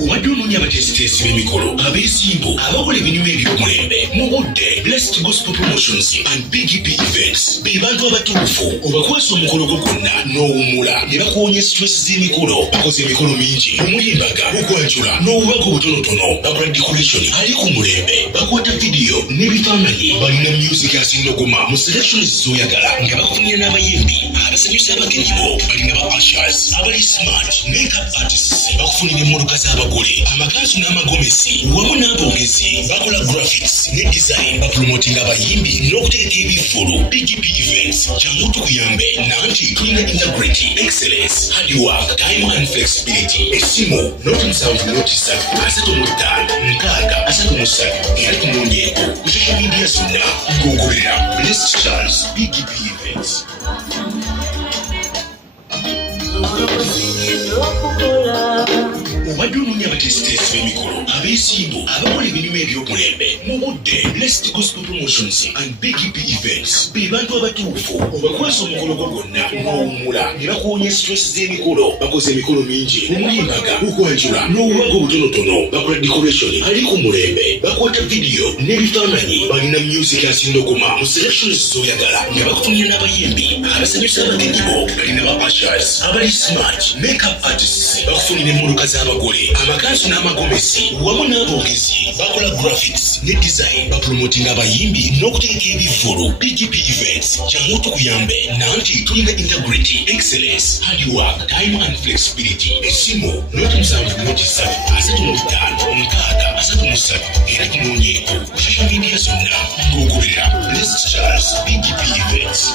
Obadde onoonya abateesiteesi b'emikolo, abeesimbu, abakola emirimu eby'omulembe mu budde Blessed Gospel Promotions and BGPevents be bantu abatuufu obakwesa omukolo gwo gwonna n'owummula ne bakuwonya stress z'emikolo. Bakoze emikolo mingi omuli embaga, okwanjula n'obubaga obutonotono. Bakola decoration ali ku mulembe, bakwata vidiyo n'ebifaananyi. Balina music asindogoma mu selections z'oyagala nga bakufunira n'abayimbi abasanyusa abagenyi bo. Balina ba ushers abali smart, makeup artists bakufunira emmotoka z'abagole, amakanzu n'amagomesi wamu n'abogezi. Bakola graphics ne design, bapromotinga abayimbi n'okuteeka ebivvulu. BGPevents jangu tukuyambe nanti tulina integrity, excellence, hardwork, time and flexibility. Esimu noti 7 era tumunyeeko ku social media zonna ng'ogoberera Blessed Charles BGPevents. Obadde onoonya abateesiteesi b'emikolo, abeesimbu, abakola emirimu eby'omulembe mu budde Blessed Gospel Promotions and BGPevents be bantu abatuufu obakwesa omukolo gwo gwonna n'owummula ne bakuwonya stress z'emikolo. Bakoze emikolo mingi omuli embaga, okwanjula n'obubaga obutonotono. Bakola decoration ali ku mulembe, bakwata vidiyo n'ebifaananyi. Balina music asindogoma mu selections z'oyagala nga bakufunira n'abayimbi abasanyusa abagenyi bo. Balina ba ushers abali smart, makeup artists bakufunira emmotoka z'abagole, amakanzu n'amagomesi wamu n'abogezi. Bakola graphics ne design, bapromotinga abayimbi n'okuteeka ebivvulu. BGPevents jangu tukuyambe nanti tulina integrity, excellence, hardwork, time and flexibility. Esimu noti 7 era tumunyeeko ku social media zonna ng'ogoberera Blessed Charles BGPevents.